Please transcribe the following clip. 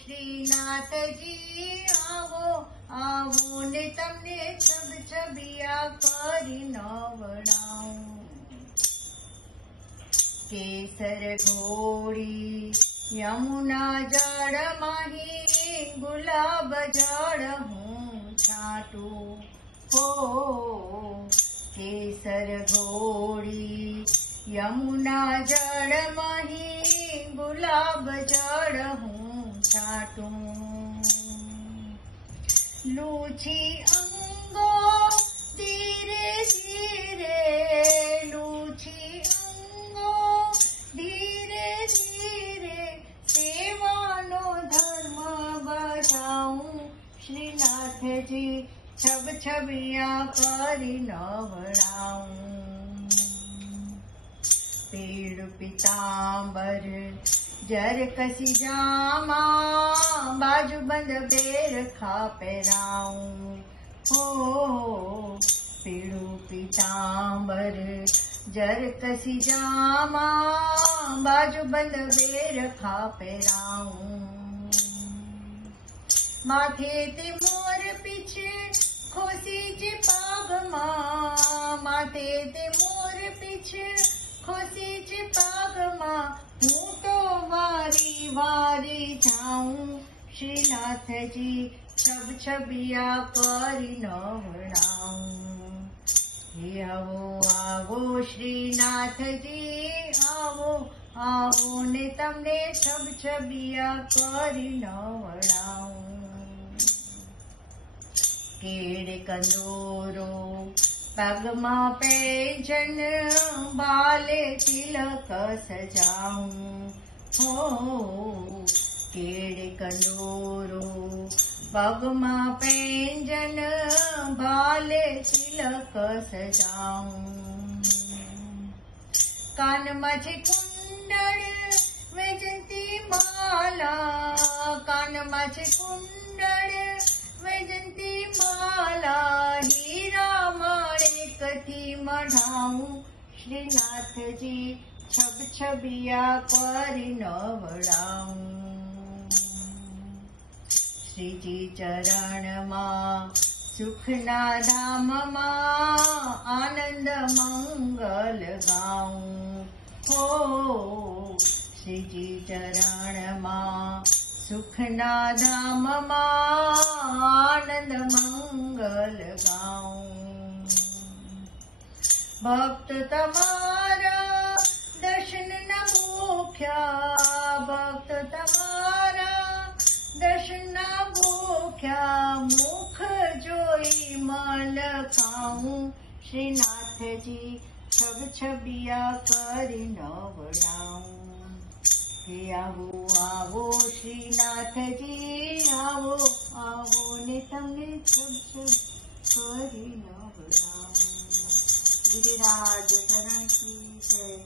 શ્રીનાથજી આવો આવો ને તમને છબછબિયા કરી નવડાવું. કેસર ઘોડી યમુના જળ માહી ગુલાબ જળ હું છાંટું. હો કેસર ઘોડી યમુના જળ માહી ગુલાબ જળ હું છાંટું. લૂછી અંગો ધીરે ધીરે લૂછી અંગો ધીરે ધીરે સેવાનો ધર્મ બજાવું. શ્રીનાથજી છબછબિયા કરી નવડાવું. પીળ પિતાંબર જર કસી જામા બાજુબંધ બેર ખા પહેરાવું. હો પીળું પિતાંબર જર કસી જામા બાજુબંધ બેર ખા પહેરાવું. માથે તે મોર પીછે ખોસી જે પાગમાં માથે તે મોર પીછે ખોસી જે પાગમાં હું તો વારી વારી જાઉં. શ્રીનાથજી છબછબિયા કરી નવડાવું. હે આવો આવો શ્રીનાથજી આવો આવો ને તમને છબછબિયા કરી નવડાવું. કેડ કંદોરો પગમાં પેંજન બાલે તિલક સજાવું. હો કેડ કંદોરો પગમાં પેંજન બાલે તિલક સજાવું. કાનમાં છે કુંડળ વૈજંતી માલા કાનમાં છે કુંડળ વૈજંતી માલા હીરા માણેકથી મઢાવું. શ્રીનાથજી છબછબિયા કરી નવડાવું. શ્રીજી ચરણમાં સુખના ધામમાં આનંદ મંગલ ગાઉં. હો શ્રીજી ચરણમાં સુખના ધામમાં આનંદ મંગલ ગાઉં. ભક્ત તમારા દર્શનના ભૂખ્યા ભક્ત તમારા દર્શનના ભૂખ્યા મુખ જોઈ મન ખાઉં. શ્રીનાથજી છબછબિયા કરી નવડાવું. હે આવો આવો શ્રીનાથજી આવો આવો ને તમને છબછબ કરી નવડાવું. ગિરિરાજ ચરણ કી જય.